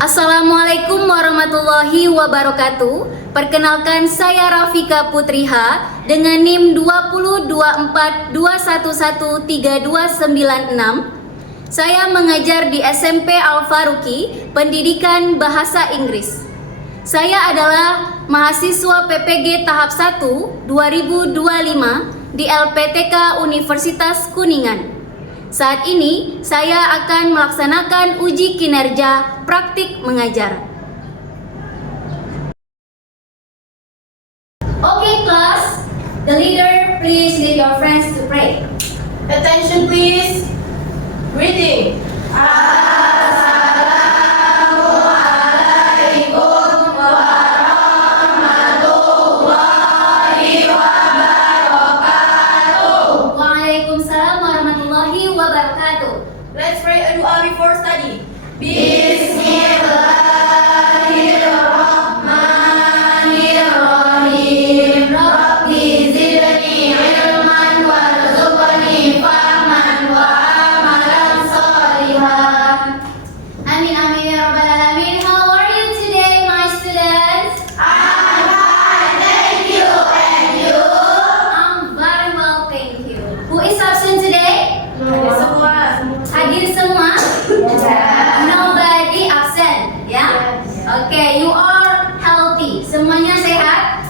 Assalamualaikum warahmatullahi wabarakatuh. Perkenalkan, saya Rafika Putriha dengan NIM 20242113296. Saya mengajar di SMP Al-Faruqi, Pendidikan Bahasa Inggris. Saya adalah mahasiswa PPG tahap 1 2025 di LPTK Universitas Kuningan. Saat ini saya akan melaksanakan uji kinerja praktik mengajar. Okay class, the leader please lead your friends to pray. Attention please. Greeting. Assalamualaikum warahmatullahi wabarakatuh. Waalaikumsalam warahmatullahi wabarakatuh. Let's pray a dua before study. Bismillahirrahmanirrahim. Rabbi zidni ilman warzuqni fahman wa amalan sholihan. Amin amin ya rabbal alamin. How are you today, my students? I'm fine, thank you. And you? I'm very well, thank you. Who is absent today? Hadir semua. Hadir semua? Nobody absent, ya? Okay, you are healthy. Semuanya sehat?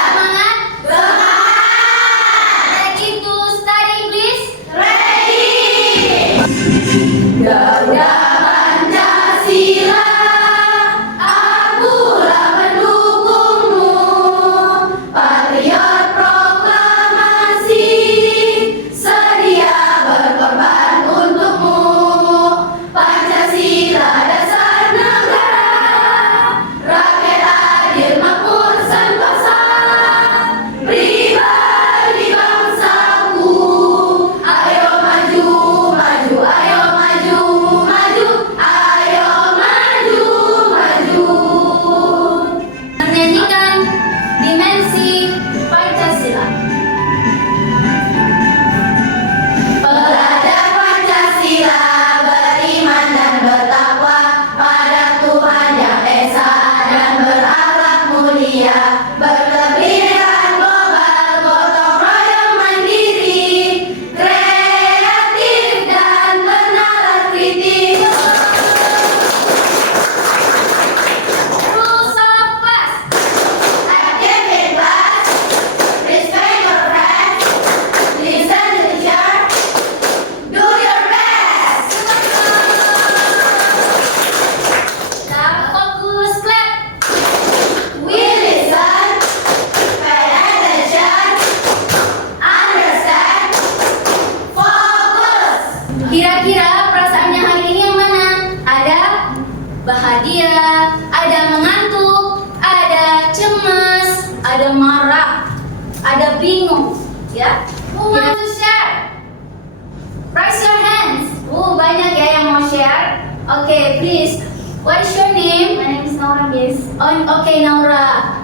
Semangat? Ready to study, please? Gada Pancasila, akulah pendukungmu. Patriot proklamasi, sedia berkorban untukmu. Pancasila dasar negara, rakyat adil makmur sentosa. Pribadi bangsaku, ayo maju, maju, ayo maju, maju, ayo maju, maju. Menyanyikan dimensi Pancasila. Pelajar Pancasila beriman dan bertakwa pada Tuhan Yang Esa dan berakhlak mulia, berkebinekaan global, gotong royong mandiri, kreatif dan bernalar kritis. Rules of class. Activate class, respect your friends, listen to teacher, do your best. Now fokus clap. We listen, pay attention, understand, focus. Kira-kira perasaannya hari ini yang mana? Ada bahagia, ada mengantuk, ada cemas, ada marah, ada bingung, ya? Who want to share? Raise your hands. Banyak ya yang mau share. Okay, please. What is your name? My name is Naura, Miss. Oh, okay, Naura.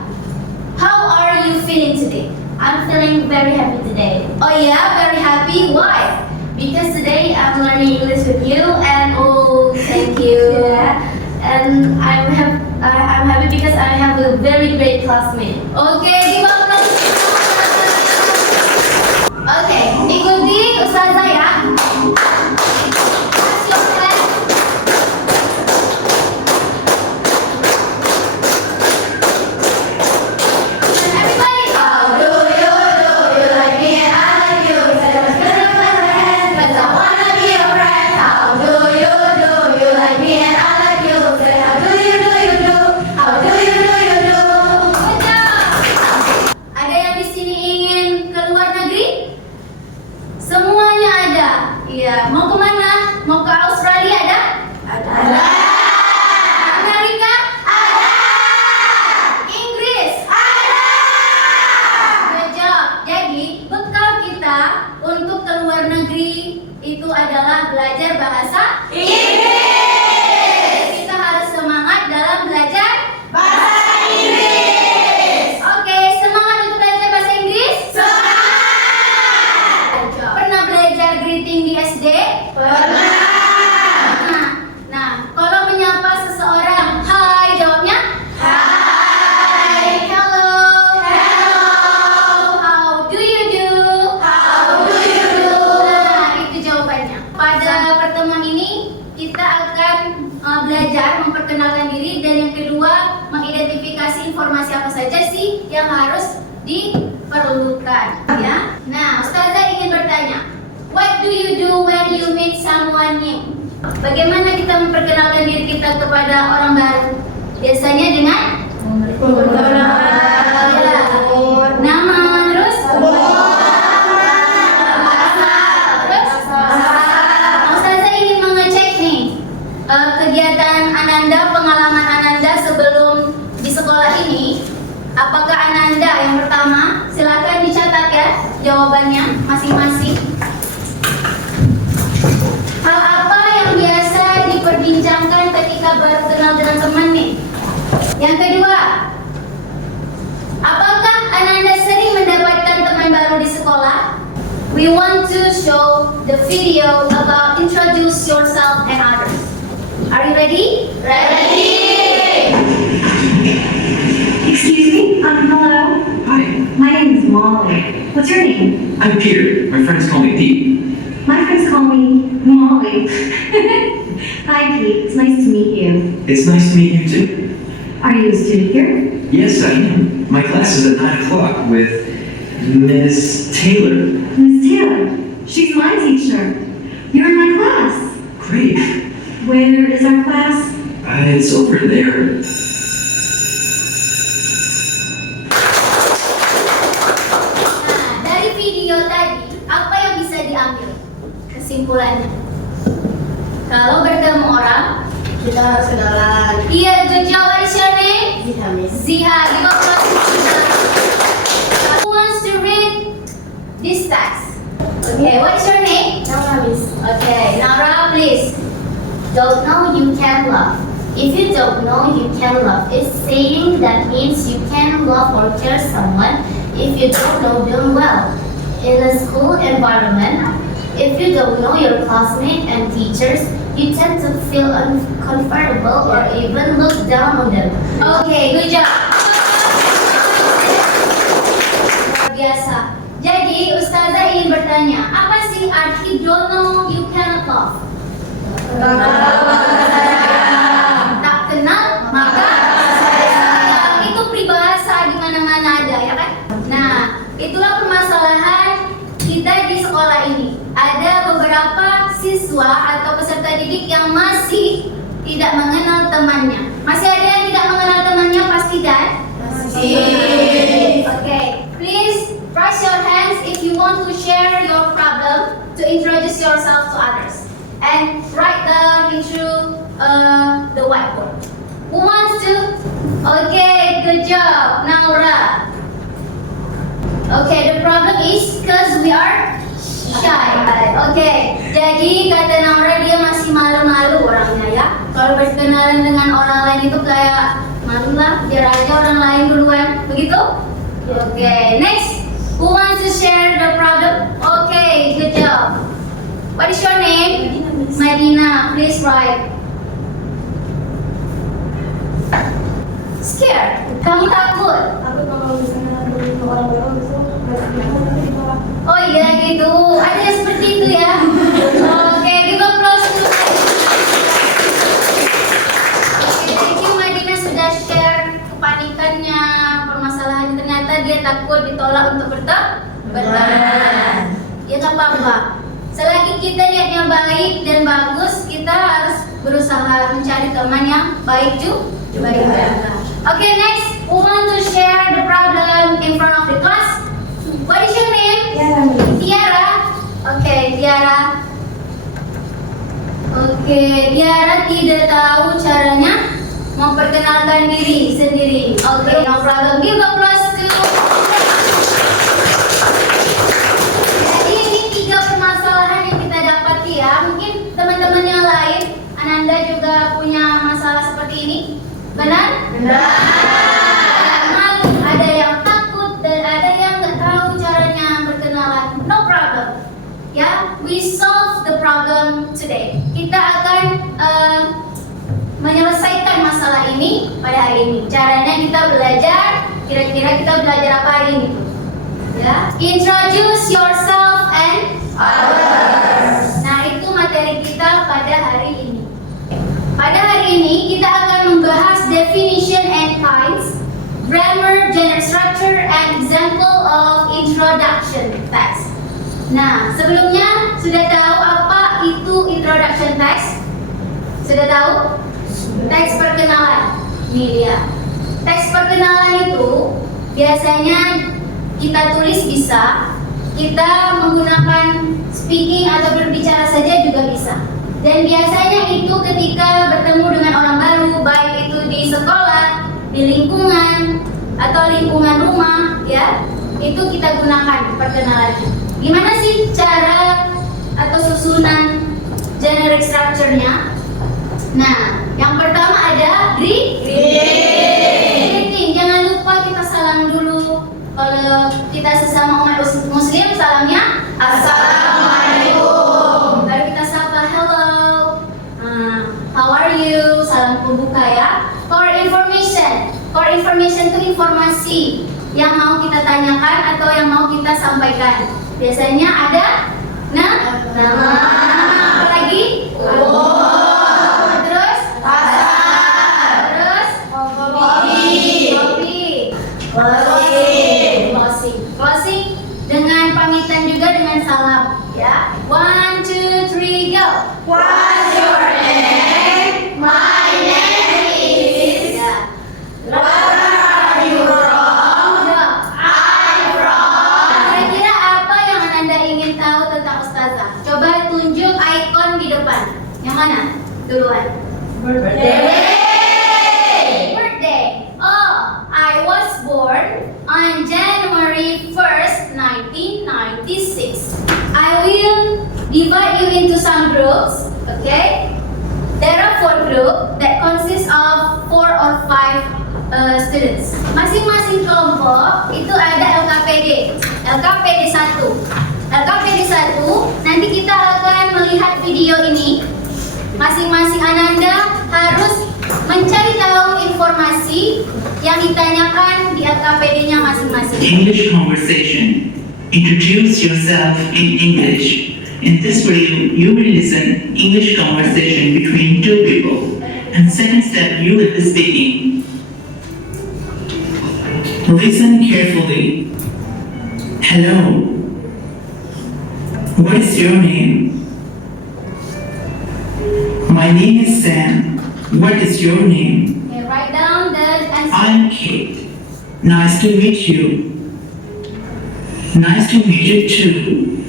How are you feeling today? I'm feeling very happy today Oh yeah, very happy. Why? because today I'm learning English with you, and Thank you. and I'm happy because I have a very great classmate. Oke, gimana? Oke, ikuti Ustazah ya. Ask your friend. And everybody, How do you like me and I like you? Say let's get up in the hands, 'cause I wanna be your friend. How do you like me and I like you? Say how do you do? How do you do? good job. Ada yang di sini ingin ke luar negeri? Semuanya ada. Iya, mau kemana? Mau ke Australia ada? Ada. Amerika? Ada. Inggris? Ada. Good job. Jadi bekal kita untuk ke luar negeri itu adalah belajar bahasa Inggris. Kita harus semangat dalam belajar. Bahasa Inggris. Oke, semangat untuk belajar bahasa Inggris. Semangat. Pernah belajar greeting di SD? Pernah. Nah, kalau pertemuan ini kita akan belajar memperkenalkan diri, dan yang kedua mengidentifikasi informasi apa saja sih yang harus diperlukan, ya. Nah, Ustazah ingin bertanya, what do you do when you meet someone new? Bagaimana kita memperkenalkan diri kita kepada orang baru? Biasanya dengan nama, terus Ustazah ingin mengecek nih kegiatan Ananda, pengalaman Ananda sebelum di sekolah ini. Apakah Ananda yang pertama? Silakan dicatat ya jawabannya masing-masing. Hal apa yang biasa diperbincangkan ketika baru kenal dengan teman nih? Yang kedua, apakah Ananda sering mendapatkan teman baru di sekolah? We want to show the video about introduce yourself and others. Are you ready? Ready? Excuse me? Hello? Hi, My name is Molly. What's your name? I'm Peter. My friends call me Pete. My friends call me Molly. Hi, Pete. It's nice to meet you. It's nice to meet you too. Are you a student here? Yes, I am. My class is at 9 o'clock with Miss Taylor. Miss Taylor. She's my teacher. You're in my class. Great. Where is our class? It's over there. Nah, dari video tadi, apa yang bisa diambil? Kesimpulannya, kalau bertemu orang, Kita harus kenalan. iya, good job. What is your name? Ziha, Miss. Ziha, give up. Who wants to read this text? Okay, what is your name? Nama, Miss. Okay, Nara, please. Don't know you can love. If you don't know you can love, it's saying that means you can love or care someone if you don't know them well. In a school environment, if you don't know your classmates and teachers, you tend to feel uncomfortable or even look down on them. Okay, good job. Luar biasa. Jadi, Ustazah ingin bertanya, apa sih arti don't know you cannot love? Tak kenal, maka sayang. Itu peribahasa di mana-mana ada, ya kan? Nah, itulah permasalahan kita di sekolah ini. Ada beberapa siswa atau peserta didik yang masih tidak mengenal temannya. Masih ada yang tidak mengenal temannya, pasti kan? Okay, please raise your hands if you want to share your problem to introduce yourself to others, and write down into the whiteboard. Who wants to? Okay, good job, Naura. Okay, the problem is because we are shy. Okay, jadi kata Naura dia masih malu-malu orangnya ya. Kalau berkenalan dengan orang lain itu kayak malu lah, biar aja orang lain duluan. Begitu? Okay, next. Who wants to share the problem? Okay, good job. What is your name? Madina, please write. Scared? Kamu takut? Aku kalau misalnya ketemu orang baru itu Oh iya gitu, ada yang seperti itu ya. Oke, give applause dulu. Oke, thank you Madina sudah share kepanikannya, permasalahannya. Ternyata dia takut ditolak untuk berteman. Ya nggak apa-apa. Selagi kita niatnya baik dan bagus, kita harus berusaha mencari teman yang baik juga. Oke, next, who want to share the problem in front of the class? What is your name? Tiara. Oke, Tiara. Oke, Tiara tidak tahu caranya memperkenalkan diri sendiri. Oke, no problem. Give applause to. Jadi ini 3 permasalahan yang kita dapati ya. Mungkin teman-teman yang lain, Ananda juga punya masalah seperti ini. Benar? Benar. Malu, ada yang takut dan ada yang nggak tahu caranya berkenalan. No problem. Ya, we solve the problem today. Kita akan menyelesaikan masalah ini pada hari ini. Caranya kita belajar. Kira-kira kita belajar apa hari ini? Ya, introduce yourself and others. Nah, itu materi kita kita pada hari ini. Pada hari ini kita akan membahas definition and kinds, grammar, genre structure, and example of introduction text. Nah, sebelumnya sudah tahu apa itu introduction text? Sudah tahu? Teks perkenalan. Ini dia. Teks perkenalan itu biasanya kita tulis bisa, kita menggunakan speaking atau berbicara saja juga bisa. Dan biasanya itu ketika bertemu dengan orang baru, baik itu di sekolah, di lingkungan, atau lingkungan rumah, ya, itu kita gunakan perkenalannya. Gimana sih cara atau susunan generic structure-nya? Nah, yang pertama ada greeting. Jangan lupa kita salam dulu. Kalau kita sesama umat muslim, salamnya Assalamualaikum. Baru kita sapa hello, how are you, salam pembuka ya. Core information itu informasi yang mau kita tanyakan atau yang mau kita sampaikan. Biasanya ada nama, apa lagi? Terus closing dengan pamitan juga dengan salam ya. 1, 2, 3 go. What's your name? My name is. Ya. Where are you from? Ya. I'm from. Kira-kira apa yang Anda ingin tahu tentang Ustazah? Coba tunjuk ikon di depan. Yang mana? Duluan. Birthday. Oh, I was born on January 1st, 1996. I will divide you into some groups, okay? There are 4 groups that consist of 4 or 5 students. Masing-masing kelompok itu ada LKPD 1. LKPD 1, nanti kita akan melihat video ini. Masing-masing Ananda harus mencari tahu informasi yang ditanyakan di LKPD-nya masing-masing. English conversation. Introduce yourself in English. In this video, you will listen English conversation between 2 people. And second step, you will be speaking. Listen carefully. Hello. What is your name? My name is Sam. What is your name? Okay, write down the answer. I'm Kate. Nice to meet you. Nice to meet you too.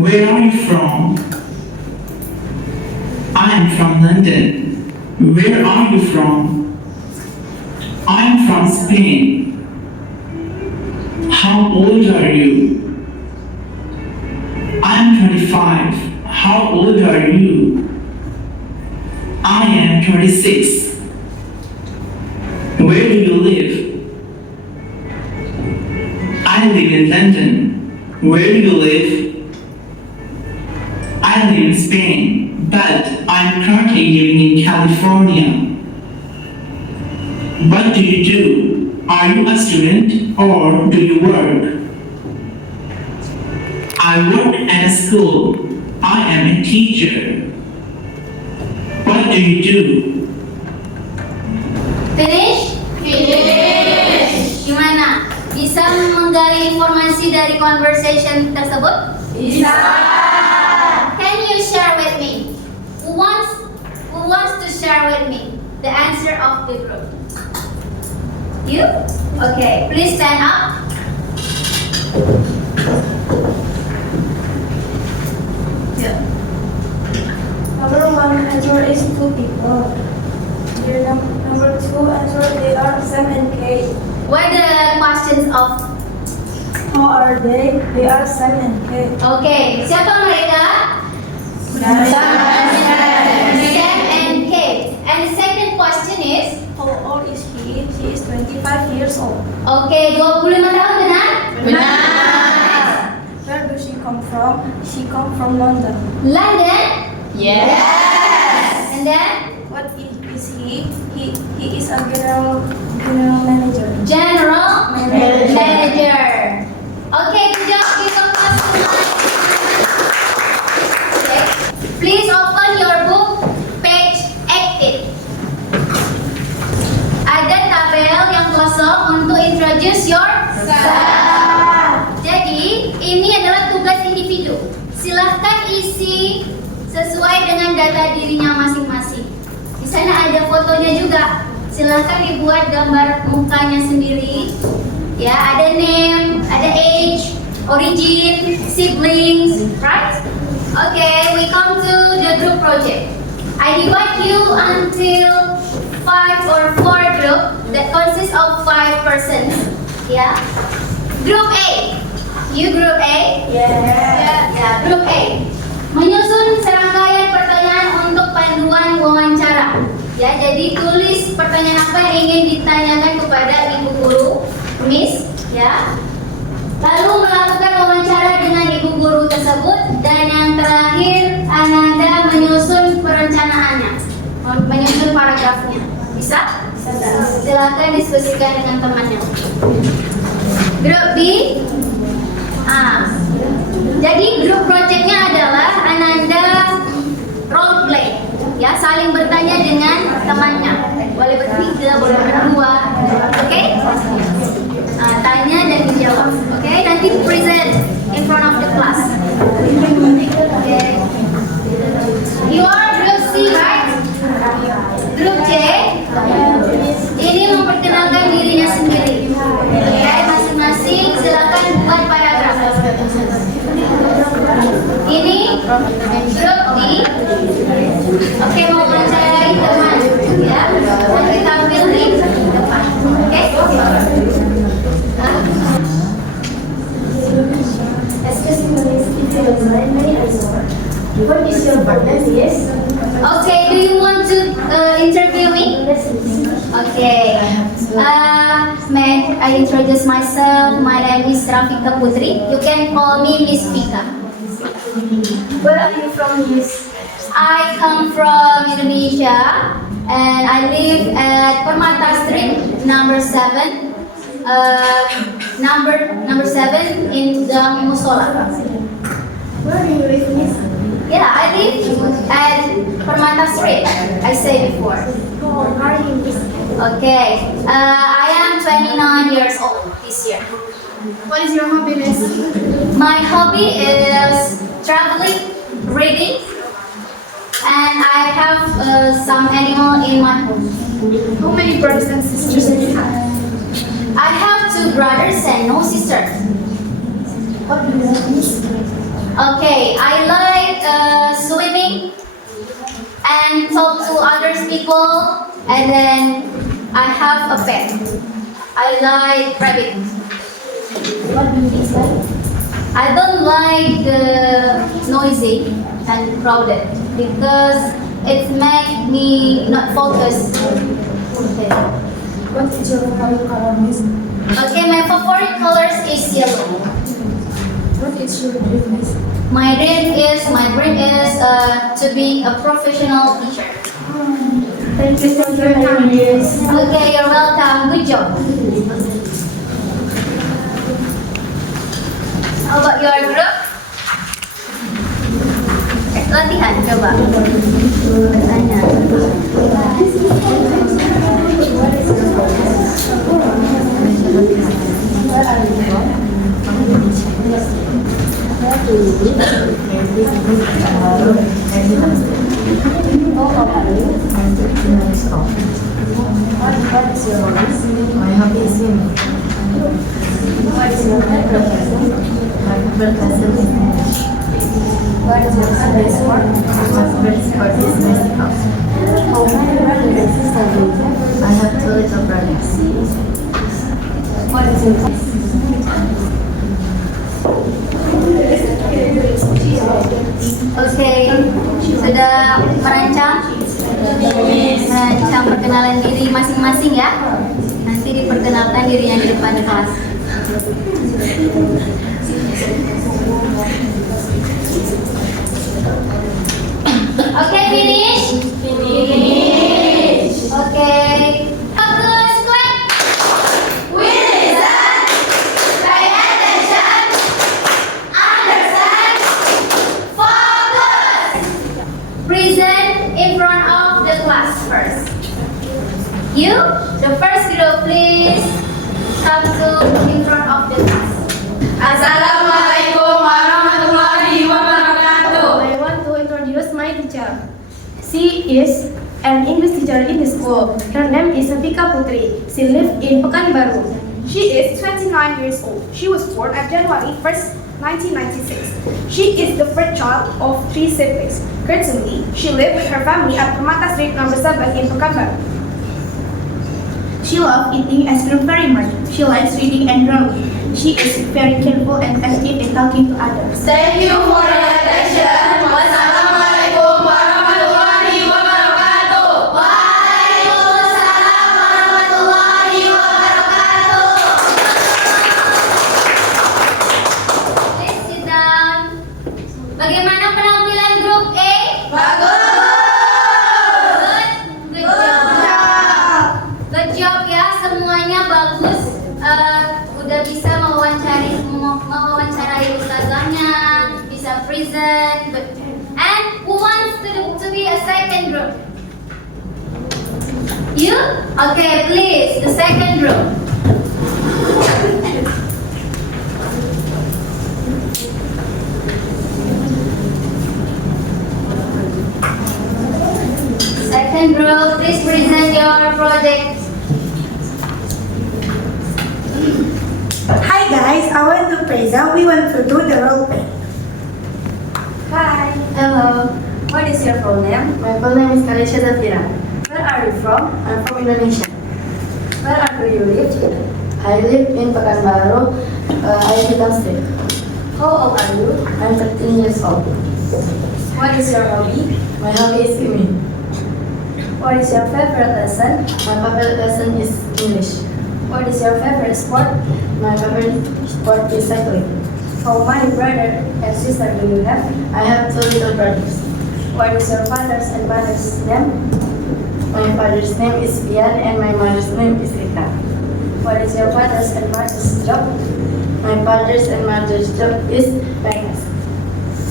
Where are you from? I am from London. Where are you from? I am from Spain. How old are you? I am 25. How old are you? I am 26. Where do you live? I live in London. Where do you live? I live in Spain, but I'm currently living in California. What do you do? Are you a student or do you work? I work at a school. I am a teacher. What do you do? Finish? Gimana? Bisa menggali informasi dari conversation tersebut? Bisa. Can you share with me? Who wants to share with me the answer of the group? You? Okay, please stand up. Yeah. Number 1 answer is 2 people. Number 2 answer they are Sam and Kate. What are the questions of? How are they? They are Sam and Kate. Okay, siapa mereka? Sam and Kate. And the second question is? How old is he? He is 25 years old. Okay, 25 tahun benar? Where does she come from? She come from London. London? Yes. And then? What is he? He is a general manager. General Manager. Okay, good job. Give a class to Mike. Okay. isi sesuai dengan data dirinya masing-masing. Di sana ada fotonya juga. Silahkan dibuat gambar mukanya sendiri. Ya, ada name, ada age, origin, siblings, right? Okay, we come to the group project. I divide you until 5 or 4 group that consists of 5 persons. Yeah. Group A. You group A? Yeah, group A. Menyusun serangkaian pertanyaan untuk panduan wawancara. Ya, jadi tulis pertanyaan apa yang ingin ditanyakan kepada ibu guru, Miss, ya. Lalu melakukan wawancara dengan ibu guru tersebut, dan yang terakhir Ananda menyusun perencanaannya, menyusun paragrafnya. Bisa? Silakan diskusikan dengan temannya. Grup B. Jadi grup projectnya adalah Ananda role play, ya, saling bertanya dengan temannya. Boleh bertiga, boleh berdua, oke? Tanya dan dijawab, oke? Nanti present in front of the class. Okay. You are group C, right? Group C ini memperkenalkan dirinya sendiri. Oke, masing-masing silakan buat paragraf. Ini grup D. Oke, mau mencari teman, ya. Nanti tampil di depan. Oke? Excuse me, if you don't mind, may I ask what is your partner? Yes. Okay, do you want to interview me? Okay. May I introduce myself? My name is Rafika Putri. You can call me Miss Pika. Where are you from, Miss? I come from Indonesia and I live at Permata Street, number 7. Number 7 in the Musola. Where do you live, Miss? Yeah, I live at Permata Street. I said before. How old are you, Miss? Okay, I am 29 years old this year. What is your hobby, Miss? My hobby is traveling, reading, and I have some animal in my home. How many brothers and sisters do you have? I have 2 brothers and no sisters. What do you like, Miss? Okay, I like swimming and talk to other people, and then I have a pet. I like rabbit. What do you dislike? I don't like the noisy and crowded because it makes me not focus. Okay. What is your favorite color, Miss? Okay, my favorite colors is yellow. What is your dream, Miss? My dream is to be a professional teacher. Thank you for your time, Miss. Okay, you're welcome. Good job. How about your group? Latihan, coba. Bertanya. What is your hobby? My hobby is swimming. What is your favorite profession? My favorite lesson is English. What is your favorite sport? My favorite sport is musical. How many brothers and sisters do you have? I have 2 little brothers. What is your Oke, sudah merancang perkenalan diri masing-masing ya. Nanti diperkenalkan dirinya di depan kelas. Oke, finish? Finish. Oke. Bagus, clap. We listen, pay attention, understand, focus. Present in front of the class first. You, the first group, please come to in front of the class. Assalamualaikum warahmatullahi wabarakatuh. She is an English teacher in the school. Her name is Sabika Putri. She lives in Pekanbaru. She is 29 years old. She was born on January 1st, 1996. She is the first child of 3 siblings. Currently, she lives with her family at Permata Street number 7 in Pekanbaru. She loves eating ice cream very much. She likes reading and drawing. She is very careful and active in talking to others. Thank you for your attention. Wassalamualaikum warahmatullahi wabarakatuh. Waalaikumsalam warahmatullahi wabarakatuh. Please sit down. Bagaimana penampilan grup A? Bagus. Good job ya, semuanya bagus. Udah bisa mewawancarai ustazahnya, bisa present. And who wants to be a second group? You? Okay, please, the second group. Second group, please present your project. Hi guys, I want to present. We want to do the role play. Hi. Hello. What is your full name? My full name is Kalisha Zafira. Where are you from? I'm from Indonesia. Where do you live? I live in Pekanbaru, Ayathitam Street. How old are you? I'm 13 years old. What is your hobby? My hobby is swimming. What is your favorite lesson? My favorite lesson is English. What is your favorite sport? My favorite sport is cycling. How many brothers and sisters do you have? I have 2 little brothers. What is your father's and mother's name? My father's name is Pian and my mother's name is Rita. What is your father's and mother's job? My father's and mother's job is bankers.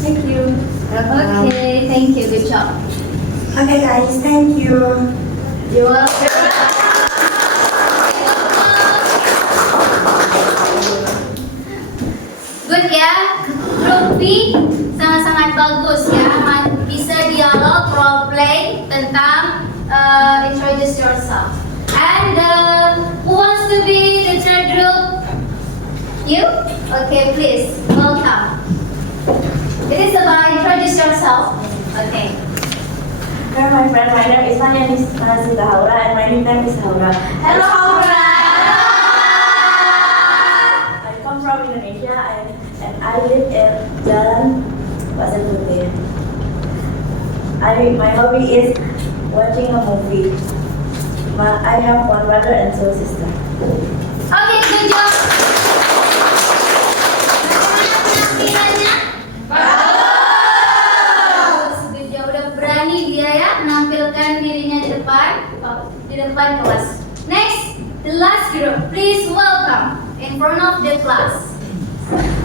Thank you. Okay, thank you, good job. Okay guys, thank you. You are Good ya, grup B sangat-sangat bagus ya. Bisa dialog, role play tentang introduce yourself. And who wants to be the third group? You? Okay, please, welcome. It is about introduce yourself. Okay. Hello my friend, my name is Nazita Haura and my nickname is Haura. Hello, Aura. I come from Indonesia and I live in Jalan Pasir Putih. My hobby is watching a movie. I have 1 brother and 2 sisters. Okay, good job. Bagaimana penampilannya? Bagus. Good job. Udah berani dia ya menampilkan dirinya di depan kelas. Next, the last group. Please welcome in front of the class.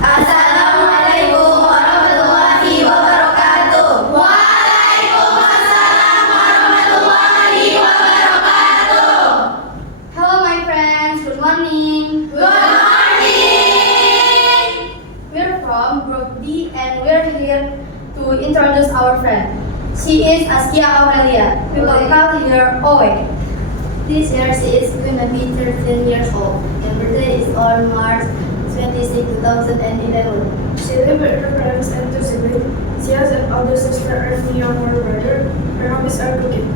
Assalamualaikum warahmatullahi wabarakatuh. Waalaikumsalam warahmatullahi wabarakatuh. Hello my friends, good morning. Good morning. We're from Group D and we're here to introduce our friend. She is Askia Aurelia. We will call her Owe. This year she is going to be 13 years old. Her birthday is on March 26, 2011. She lives with her parents and 2 siblings. She has an older sister and a younger brother. Her hobbies are cooking.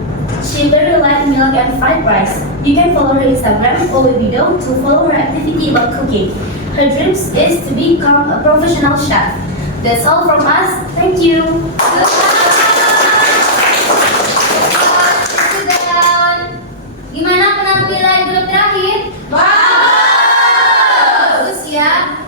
She very like milk and fried rice. You can follow her Instagram or video to follow her activity about cooking. Her dreams is to become a professional chef. That's all from us. Thank you. Gimana penampilan grup terakhir? Bagus ya.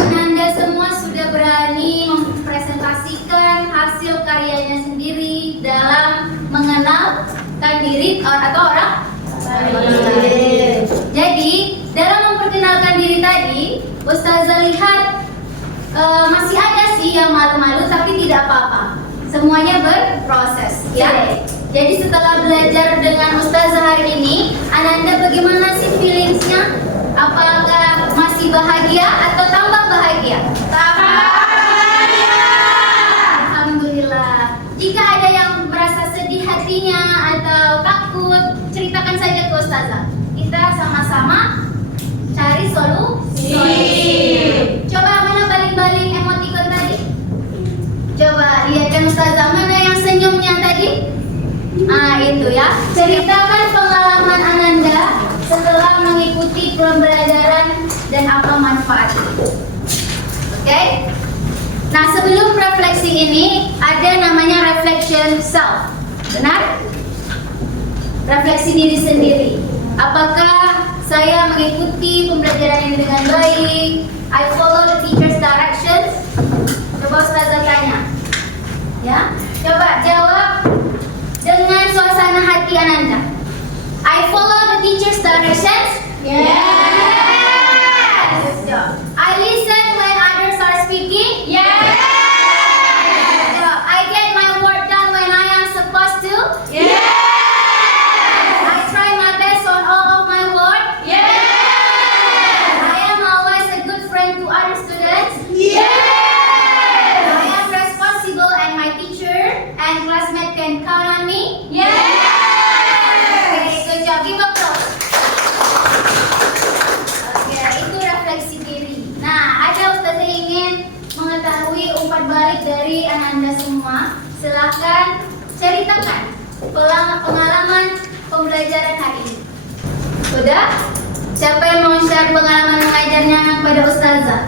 Anda semua sudah berani mempresentasikan hasil karyanya sendiri dalam mengenalkan diri atau orang lain. Jadi dalam memperkenalkan diri tadi, Ustazah lihat masih ada sih yang malu-malu, tapi tidak apa-apa. Semuanya berproses ya. Jadi setelah belajar dengan Ustazah hari ini, Ananda bagaimana sih feelingsnya? Apakah masih bahagia atau tambah bahagia? Tambah bahagia. Alhamdulillah. Jika ada yang merasa sedih Ustazah. Kita sama-sama cari solusi. Coba mana baling-baling emoticon tadi? Coba lihatkan Ustazah, mana yang senyumnya tadi? Itu ya. Ceritakan pengalaman Ananda setelah mengikuti pembelajaran dan apa manfaatnya. Oke? Nah, sebelum refleksi ini ada namanya reflection self. Benar? Refleksi diri sendiri. Apakah saya mengikuti pembelajaran ini dengan baik? I follow the teacher's directions? Coba Ustazah tanya. Ya, coba jawab dengan suasana hati Ananda. I follow the teacher's directions? Yes. Good job. I listen when others are speaking? Yes. Good job. I get my work done when I am supposed to? Yes. I try my best on all of my work? Yes. I am always a good friend to other students? Yes. I am responsible and my teacher and classmates can count on me? Yes. Okay, good job. Give applause. Oke, itu refleksi diri. Nah, ada Ustazah ingin mengetahui umpan balik dari Ananda semua. Silahkan ceritakan pengalaman pembelajaran hari ini. Sudah? Siapa yang mau share pengalaman mengajarnya kepada Ustazah?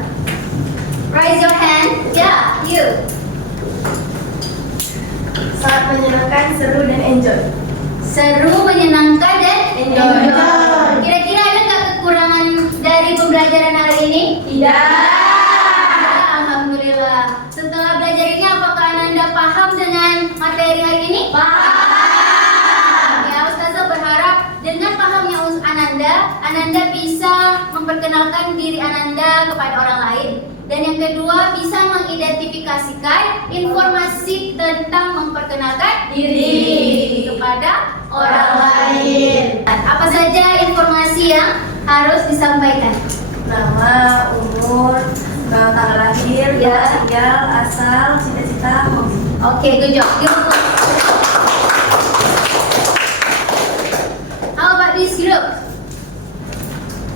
Raise your hand. Ya, you. Sangat menyenangkan, seru dan enjoy. Seru, menyenangkan, dan Enjoy. Kira-kira ada nggak kekurangan dari pembelajaran hari ini? Tidak. Alhamdulillah. Setelah belajar ini, apakah Ananda paham dengan materi hari ini? Paham. Ya, Ustazah berharap dengan pahamnya Ananda bisa memperkenalkan diri Ananda kepada orang lain. Dan yang kedua, bisa mengidentifikasikan informasi tentang memperkenalkan diri kepada orang lain. Apa saja informasi yang harus disampaikan? Nama, umur, tanggal lahir, Ya. tinggal, asal, cita-cita, hobi. Oke, good job. Beautiful. How about this group?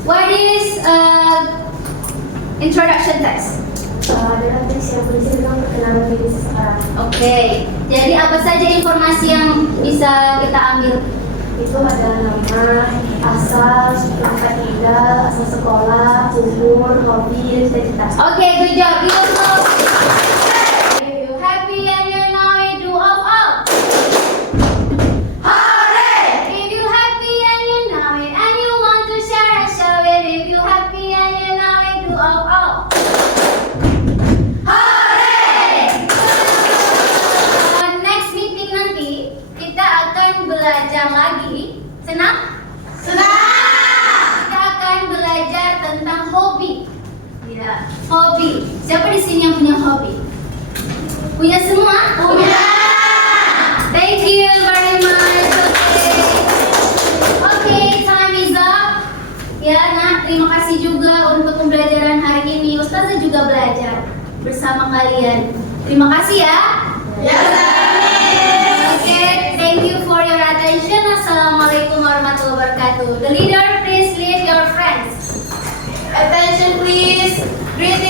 What is introduction test? Adalah tes yang berisi tentang perkenalan diri seseorang. Oke. Jadi apa saja informasi yang bisa kita ambil? Itu ada nama, asal, tempat tinggal, asal sekolah, umur, hobi, cita-cita. Oke, good job. Beautiful. If you happy and you know it, do all. Hooray! If you happy and you know it, and you want to share and show it. If you happy and you know it, do all. Hooray! Next meeting nanti kita akan belajar lagi. Senang? Senang! Kita akan belajar tentang hobi. Ya, hobi. Siapa di sini yang punya hobi? Punya semua? Punya! Thank you very much. Okay, time is up. Ya, nah, terima kasih juga untuk pembelajaran hari ini. Ustazah juga belajar bersama kalian. Terima kasih ya. Yes, Okay, thank you for your attention. Assalamualaikum warahmatullahi wabarakatuh. The leader, please lead your friends. Attention please. Greet